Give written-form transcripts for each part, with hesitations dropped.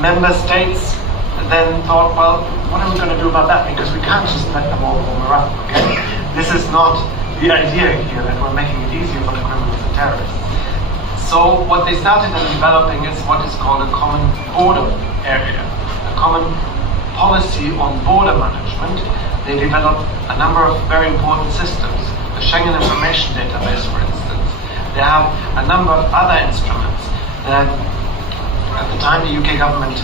member states then thought, well, what are we going to do about that? Because we can't just let them all roam around, okay? This is not the idea here, that we're making it easier for the criminals and terrorists. So what they started in developing is what is called a common border area, a common policy on border management. They developed a number of very important systems. The Schengen Information Database, for instance. They have a number of other instruments that at the time the UK government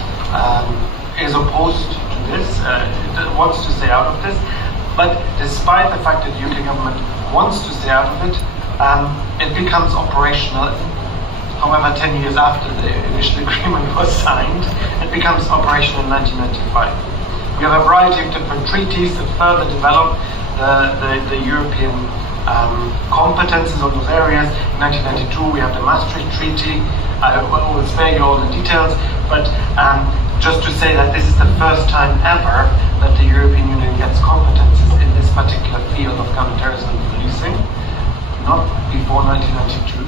is opposed to this, wants to stay out of this, but despite the fact that the UK government wants to stay out of it, it becomes operational. However, 10 years after the initial agreement was signed, it becomes operational in 1995. We have a variety of different treaties that further develop the European competences on those areas. In 1992 we have the Maastricht Treaty. I will spare you all the details, but just to say that this is the first time ever that the European Union gets competences in this particular field of counterterrorism and policing, not before 1992.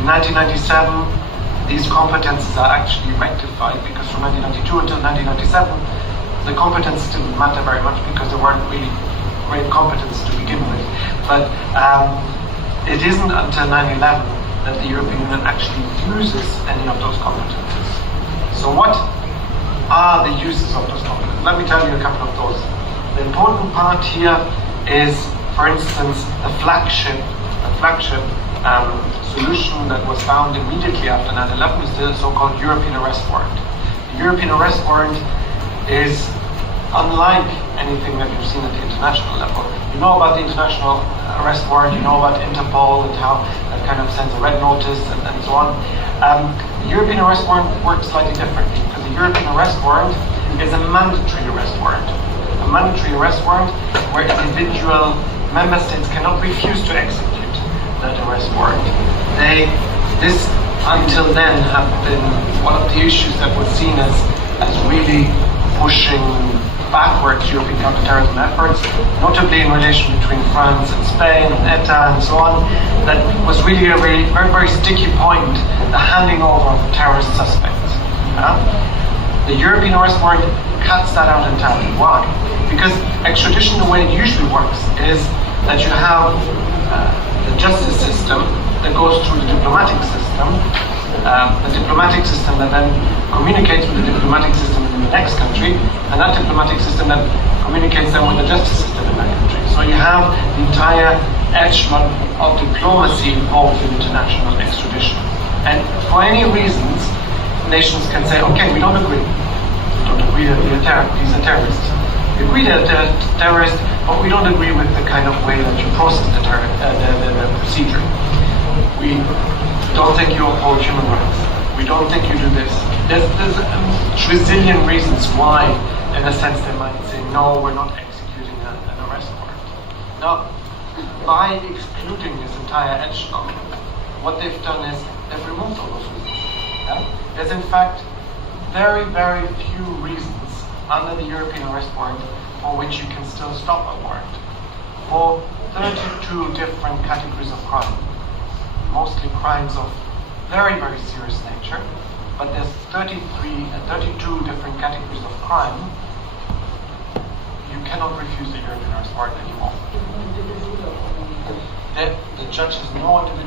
In 1997 these competences are actually rectified, because from 1992 until 1997 the competences didn't matter very much because there weren't really great competence to begin with. But it isn't until 9/11 that the European Union actually uses any of those competences. So what are the uses of those competences? Let me tell you a couple of those. The important part here is, for instance, the flagship solution that was found immediately after 9/11 is the so-called European arrest warrant. The European arrest warrant is unlike anything that you've seen at the international level. You know about the international arrest warrant, you know about Interpol and how that kind of sends a red notice and so on. The European arrest warrant works slightly differently, because the European arrest warrant is a mandatory arrest warrant. A mandatory arrest warrant where individual member states cannot refuse to execute that arrest warrant. This until then have been one of the issues that was seen as really pushing backwards European counterterrorism efforts, notably in relation between France and Spain and ETA and so on. That was really a very, very sticky point, the handing over of terrorist suspects. The European arrest warrant cuts that out entirely. Why? Because extradition, the way it usually works, is that you have the justice system that goes through the diplomatic system, that then communicates with the diplomatic system in the next country, and that diplomatic system then communicates then with the justice system in that country. So you have the entire echelon of diplomacy involved in international extradition. And for any reasons, nations can say, okay, we don't agree. We don't agree that these are terrorists. We agree that they're terrorists, but we don't agree with the kind of way that you process the procedure. We don't think you uphold human rights. We don't think you do this. There's a trillion reasons why, in a sense, they might say, no, we're not executing an arrest warrant. Now, by excluding this entire echelon, what they've done is they've removed all those reasons. There's in fact very, very few reasons under the European arrest warrant for which you can still stop a warrant. For 32 different categories of crime, mostly crimes of very, very serious nature, but there's 32 different categories of crime. You cannot refuse the European arrest warrant anymore. The judge has no individual